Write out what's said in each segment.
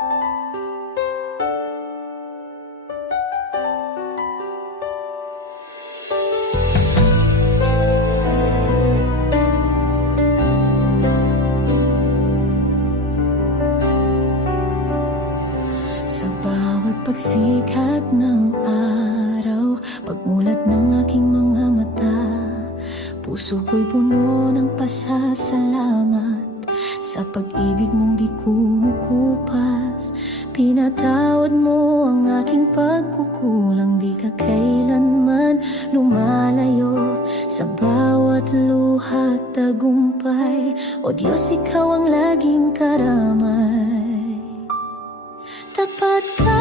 Sa bawat pagsikat ng araw, pagmulat ng aking mga mata, puso ko'y puno ng pasasalamat sa pag-ibig mong di kumukupas. Pinatawad mo ang aking pagkukulang, di ka kailanman lumalayo. Sa bawat luha at tagumpay, o Diyos, ikaw ang laging karamay. Tapat ka,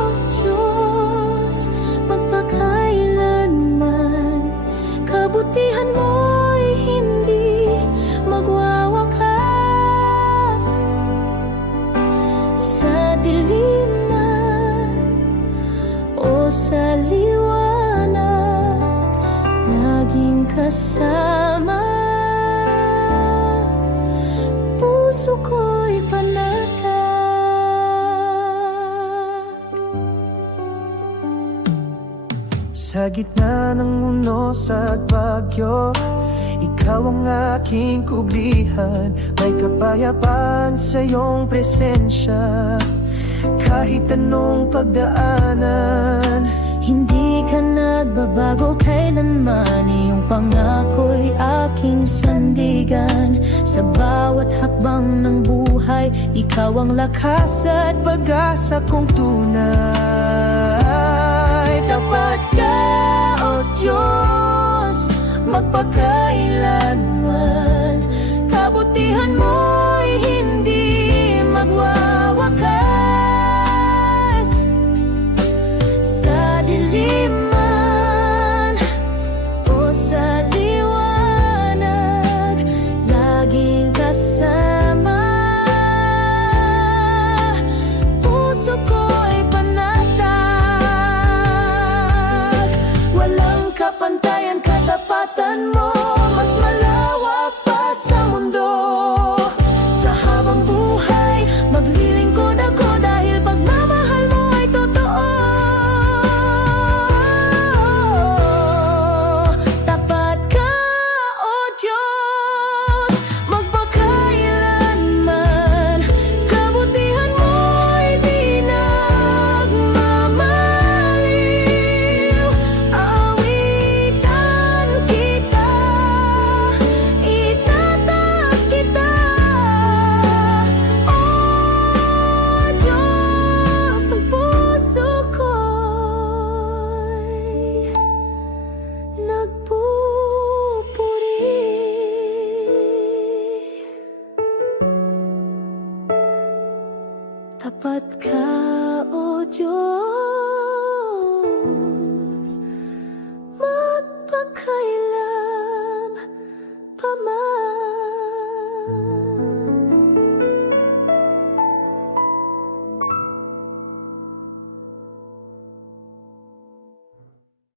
O Diyos, magpakailanman. Kabutihan mo'y hindi magwawakas. Sa dilim man o sa liwanag, laging kasama. Puso ko'y panatag. Sa gitna ng unos at bagyo, ikaw ang aking kublihan. May kapayapaan sa iyong presensya, kahit anong pagdaanan. Hindi ka nagbabago kailanman, iyong pangako'y aking sandigan. Sa bawat hakbang ng buhay, ikaw ang lakas at Pag-asa kong tunay. tapat ka, O Diyos, magpakailanman. Kabutihan mo'y hindi magwawakas. Sa dilim man o sa liwanag, laging kasama. Puso ko'y panatag. Walang kapantayan, katapatan mo mas malawak pa sa mundo. Sa habang buhay, maglilingkod ako dahil pagmamahal mo ay totoo. Tapat ka, O Diyos, magpakailanman. Kabutihan mo'y di nagmamaliw. Awitan kita, itataas kita. O Diyos, ang puso ko'y nagpupuri. Tapat ka,